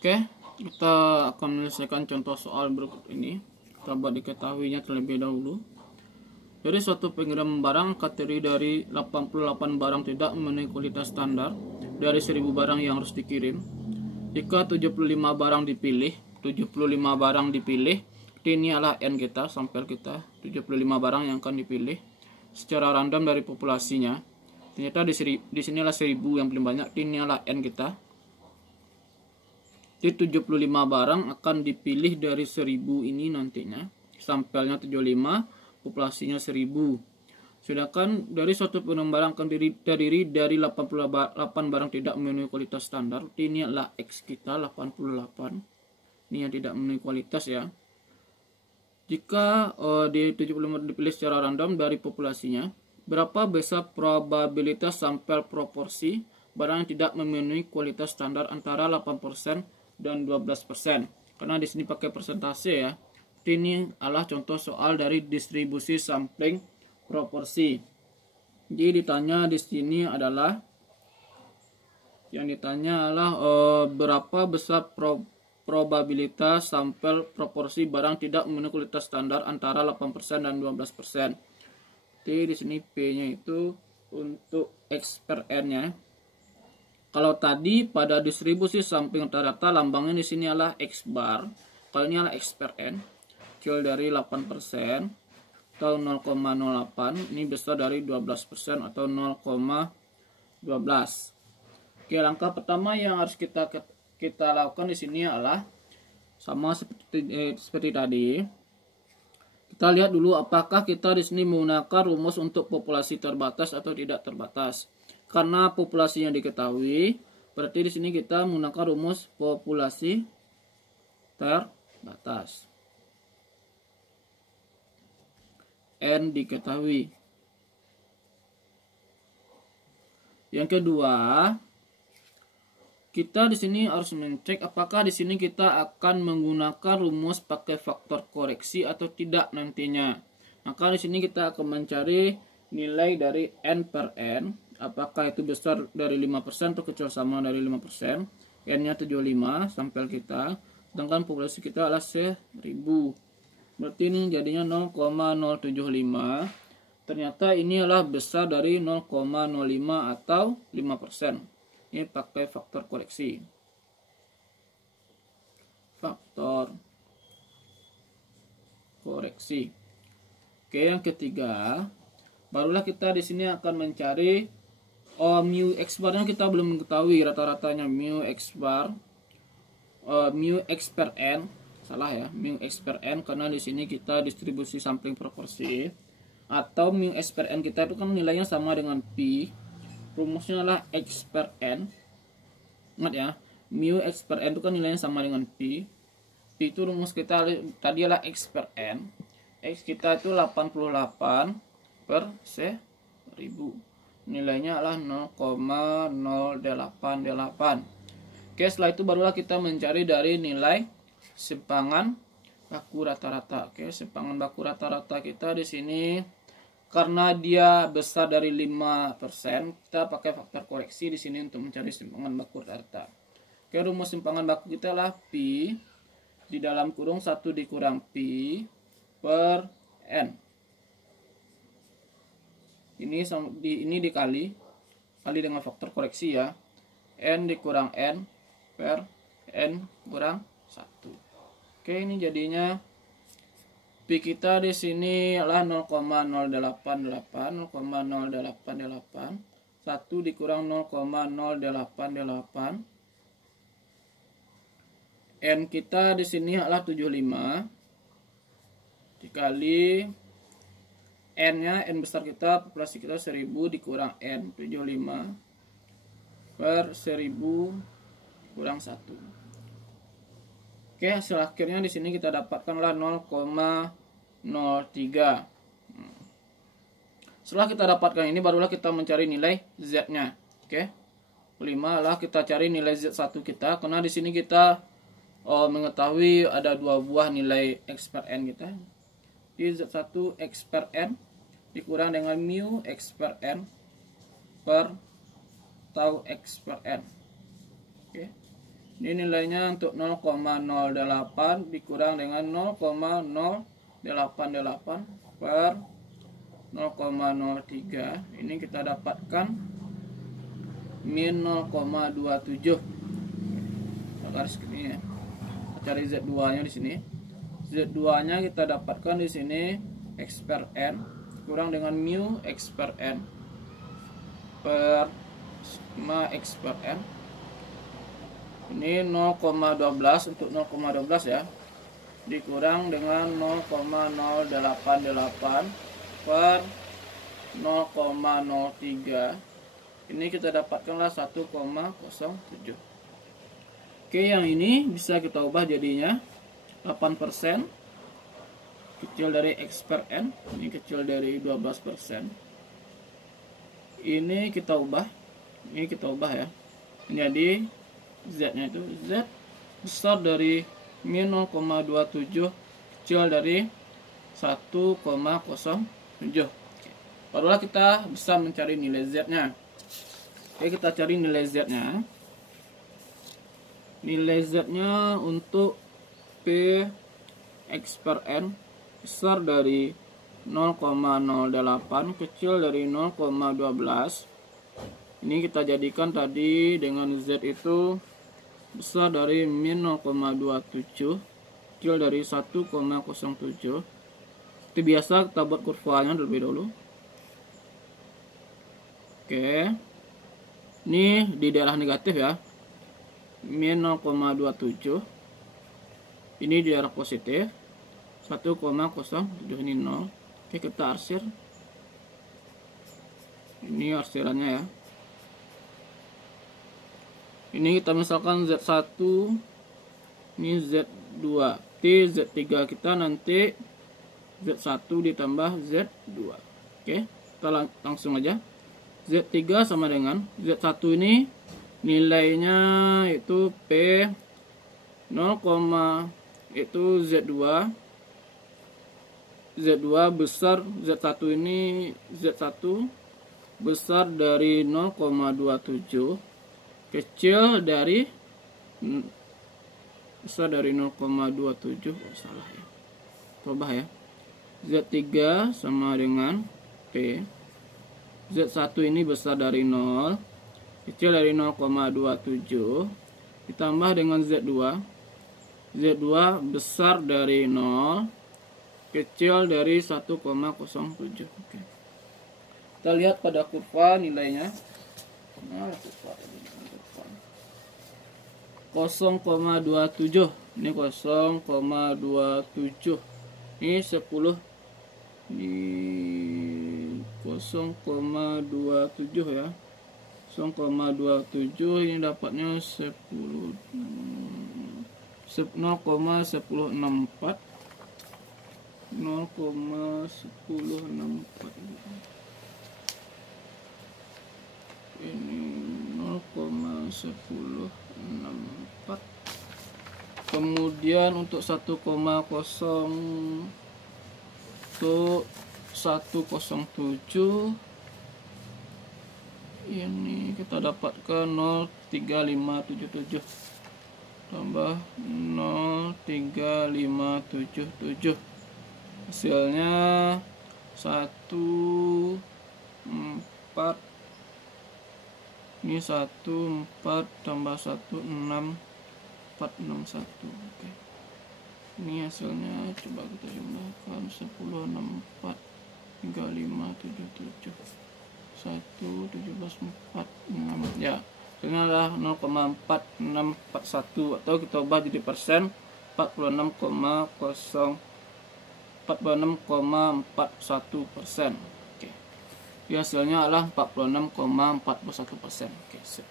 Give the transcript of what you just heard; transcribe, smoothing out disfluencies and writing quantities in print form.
Oke, kita akan menyelesaikan contoh soal berikut ini. Dapat diketahuinya terlebih dahulu. Dari suatu pengiriman barang kategori dari 88 barang tidak memenuhi kualitas standar dari 1000 barang yang harus dikirim. Jika 75 barang dipilih, ini adalah N kita, sampel kita, 75 barang yang akan dipilih secara random dari populasinya. Ternyata di sinilah 1000 yang paling banyak, ini adalah N kita. Di 75 barang akan dipilih dari 1000 ini nantinya. Sampelnya 75, populasinya 1000. Sedangkan dari suatu pengiriman barang akan terdiri dari 88 barang tidak memenuhi kualitas standar. Ini adalah X kita, 88. Ini yang tidak memenuhi kualitas ya. Jika di 75 dipilih secara random dari populasinya, berapa besar probabilitas sampel proporsi barang yang tidak memenuhi kualitas standar antara 8% dan 12%. Karena di sini pakai persentase ya. Ini adalah contoh soal dari distribusi sampling proporsi. Jadi ditanya di sini adalah berapa besar probabilitas sampel proporsi barang tidak memenuhi kualitas standar antara 8% dan 12%. Jadi di sini P-nya itu untuk X per N-nya. Kalau tadi pada distribusi sampling rata-rata lambangnya di sini adalah X bar. Kalau ini adalah X per N, kecil dari 8% atau 0,08. Ini besar dari 12% atau 0,12. Oke, langkah pertama yang harus kita lakukan di sini adalah sama seperti tadi. Kita lihat dulu apakah kita di sini menggunakan rumus untuk populasi terbatas atau tidak terbatas. Karena populasinya diketahui, berarti di sini kita menggunakan rumus populasi terbatas. N diketahui. Yang kedua, kita di sini harus mengecek apakah di sini kita akan menggunakan rumus pakai faktor koreksi atau tidak nantinya. Maka di sini kita akan mencari nilai dari N per N. Apakah itu besar dari 5% atau kecil sama dari 5%. N-nya 75, sampel kita. Sedangkan populasi kita adalah 1000. Berarti ini jadinya 0,075. Ternyata ini adalah besar dari 0,05 atau 5%. Ini pakai faktor koreksi. Faktor koreksi. Oke, yang ketiga, barulah kita di sini akan mencari mu X barnya kita belum mengetahui rata-ratanya mu X bar, mu X per N, salah ya, mu X per N karena di sini kita distribusi sampling proporsi, atau mu X per N kita itu kan nilainya sama dengan P, rumusnya adalah X per N. Ingat ya, mu X per N itu kan nilainya sama dengan P. P itu rumus kita tadi adalah X per N. X kita itu 88 per 1000. Nilainya adalah 0,088. Oke, setelah itu barulah kita mencari dari nilai simpangan baku rata-rata. Oke, simpangan baku rata-rata kita di sini karena dia besar dari 5%, kita pakai faktor koreksi di sini untuk mencari simpangan baku rata-rata. Oke, rumus simpangan baku kita adalah P di dalam kurung 1 dikurang P per N. Ini dikali dengan faktor koreksi ya. N dikurang N per N kurang 1. Oke, ini jadinya P kita di sini adalah 0,088. 1 dikurang 0,088. N kita di sini adalah 75 dikali N-nya, N besar kita, populasi kita 1000 dikurang N, 75 per 1000 kurang 1. Oke, hasil akhirnya di sini kita dapatkanlah 0,03. Setelah kita dapatkan ini, barulah kita mencari nilai Z-nya. Oke, 5 lah kita cari nilai Z1 kita, karena di sini kita mengetahui ada 2 buah nilai X per N kita. Di Z1 X per N dikurang dengan mu X per N per tau X per N. Oke. Ini nilainya untuk 0,08 dikurang dengan 0,088 per 0,03. Ini kita dapatkan min 0,27. Garis ini ya. Cari Z2 nya di sini. Z2 nya kita dapatkan di sini X per N kurang dengan mu X per N per sigma X per N. Ini 0,12 untuk 0,12 ya, dikurang dengan 0,088 per 0,03. Ini kita dapatkanlah 1,07. Oke, yang ini bisa kita ubah jadinya 8%, kecil dari X per N, ini kecil dari 12%. Ini kita ubah ya, jadi Z nya itu Z besar dari min 0,27 kecil dari 1,07. Barulah kita bisa mencari nilai Z nya. Oke, kita cari nilai Z nya. Nilai Z nya untuk P X per N besar dari 0,08 kecil dari 0,12. Ini kita jadikan tadi dengan Z itu besar dari min 0,27 kecil dari 1,07. Seperti biasa kita buat kurvanya terlebih dahulu. Oke, ini di daerah negatif ya, min 0,27. Ini di daerah positif 1,07, ini 0. Oke, kita arsir. Ini arsirannya ya. Ini kita misalkan Z1, ini Z2, Z3 kita nanti Z1 ditambah Z2. Oke, kita langsung aja. Z3 sama dengan Z1 ini nilainya itu P 0, itu Z2. Z2 besar, Z1 ini Z1 besar dari 0,27 kecil dari 0,27. Salah ya, coba ya. Z3 sama dengan P. Z1 ini besar dari 0 kecil dari 0,27 ditambah dengan Z2. Z2 besar dari 0 kecil dari 1,07. Oke. Kita lihat pada kurva nilainya. Nah, 0,27. Ini 0,27. Ini 10. Ini 0,27 ya. 0,27 ini dapatnya 0,1064. 0,1064. Ini 0,1064. Kemudian untuk 107 ini kita dapatkan 03577 tambah 03577, hasilnya 14. Ini 14 tambah 16 461. Oke. Ini hasilnya coba kita jumlahkan 1064 3577 11746 ya. Hasilnya adalah 0,4641 atau kita ubah jadi persen 46,41%. Oke. Hasilnya adalah 46,41%. Oke, sip.